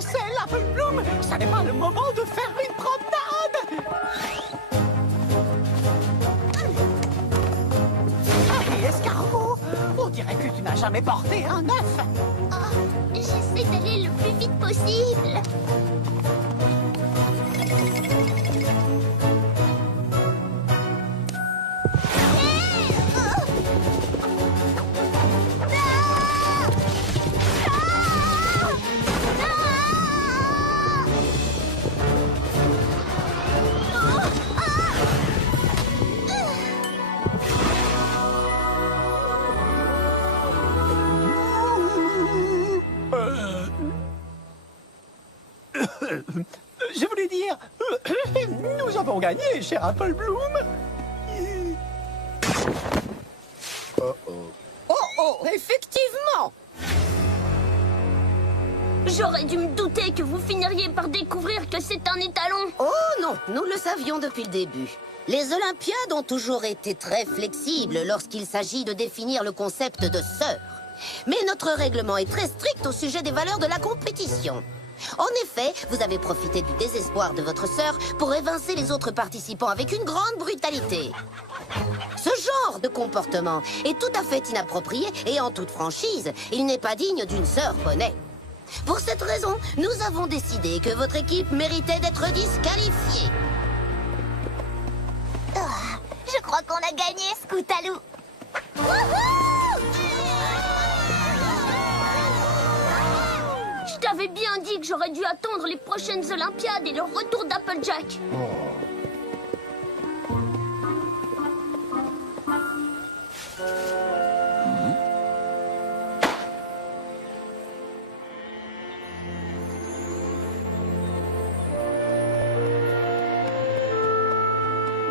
sait, l'Apple Bloom, ça n'est pas le moment de faire une promenade. Harry Escargot, on dirait que tu n'as jamais porté un œuf. Oh, j'essaie d'aller le plus vite possible. Je voulais dire, nous avons gagné, cher Apple Bloom. Oh, effectivement! J'aurais dû me douter que vous finiriez par découvrir que c'est un étalon. Oh non, nous le savions depuis le début. Les Olympiades ont toujours été très flexibles lorsqu'il s'agit de définir le concept de sœur. Mais notre règlement est très strict au sujet des valeurs de la compétition. En effet, vous avez profité du désespoir de votre sœur pour évincer les autres participants avec une grande brutalité. Ce genre de comportement est tout à fait inapproprié et en toute franchise, il n'est pas digne d'une sœur poney. Pour cette raison, nous avons décidé que votre équipe méritait d'être disqualifiée. Je crois qu'on a gagné, Scootaloo. Je t'avais bien dit que j'aurais dû attendre les prochaines Olympiades et le retour d'Applejack.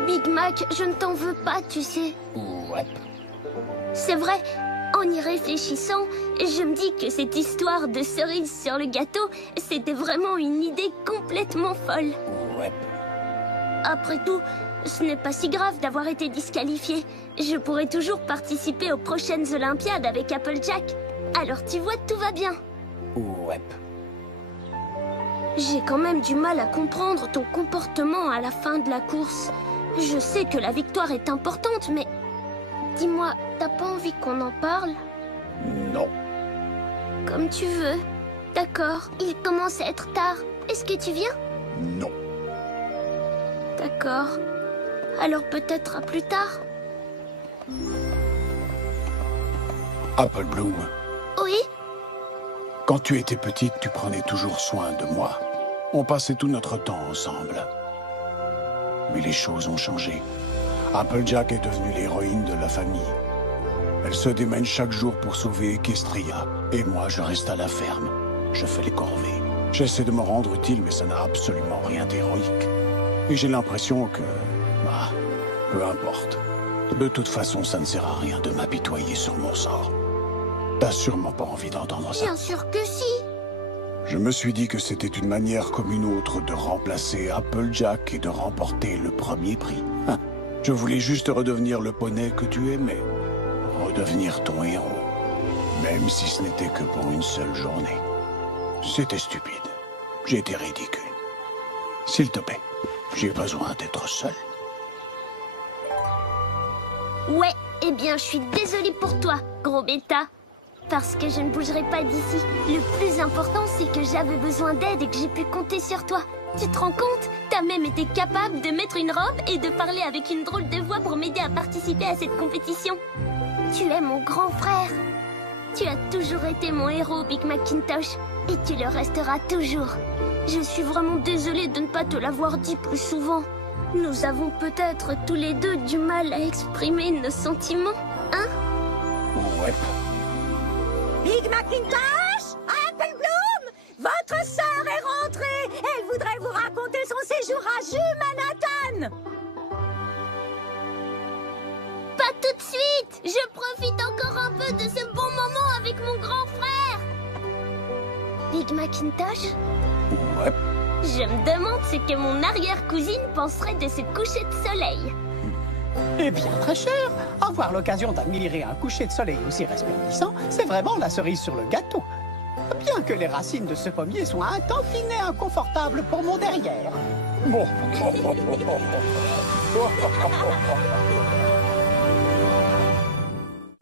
Big Mac, je ne t'en veux pas, tu sais. Ouais. C'est vrai, en y réfléchissant, je me dis que cette histoire de cerise sur le gâteau, c'était vraiment une idée complètement folle. Ouais. Après tout, ce n'est pas si grave d'avoir été disqualifié. Je pourrais toujours participer aux prochaines Olympiades avec Applejack. Alors tu vois, tout va bien. Ouais. J'ai quand même du mal à comprendre ton comportement à la fin de la course. Je sais que la victoire est importante, mais... Dis-moi, t'as pas envie qu'on en parle? Non. Comme tu veux. D'accord, il commence à être tard. Est-ce que tu viens? Non. D'accord. Alors peut-être à plus tard? Apple Bloom, Oui? quand tu étais petite, tu prenais toujours soin de moi. On passait tout notre temps ensemble. Mais les choses ont changé. Applejack est devenue l'héroïne de la famille. Elle se démène chaque jour pour sauver Equestria. Et moi, je reste à la ferme. Je fais les corvées. J'essaie de me rendre utile, mais ça n'a absolument rien d'héroïque. Et j'ai l'impression que... bah, peu importe. De toute façon, ça ne sert à rien de m'apitoyer sur mon sort. T'as sûrement pas envie d'entendre ça. Bien sûr que si. Je me suis dit que c'était une manière comme une autre de remplacer Applejack et de remporter le premier prix. Je voulais juste redevenir le poney que tu aimais. Redevenir ton héros. Même si ce n'était que pour une seule journée. C'était stupide. J'étais ridicule. S'il te plaît, j'ai besoin d'être seul. Ouais, eh bien je suis désolée pour toi, gros bêta. Parce que je ne bougerai pas d'ici. Le plus important, c'est que j'avais besoin d'aide et que j'ai pu compter sur toi. Tu te rends compte? T'as même été capable de mettre une robe et de parler avec une drôle de voix pour m'aider à participer à cette compétition. Tu es mon grand frère. Tu as toujours été mon héros, Big Macintosh. Et tu le resteras toujours. Je suis vraiment désolée de ne pas te l'avoir dit plus souvent. Nous avons peut-être tous les deux du mal à exprimer nos sentiments, hein? Ouais. Big Macintosh? Apple Bloom? Votre sœur est rentrée! Elle voudrait vous raconter son séjour à Manhattan! Pas tout de suite! Je profite encore un peu de ce bon moment avec mon grand frère! Big Macintosh? Ouais. Je me demande ce que mon arrière-cousine penserait de ce coucher de soleil. Eh bien, très cher, avoir l'occasion d'admirer un coucher de soleil aussi resplendissant, c'est vraiment la cerise sur le gâteau. Bien que les racines de ce pommier soient un tantinet inconfortables pour mon derrière.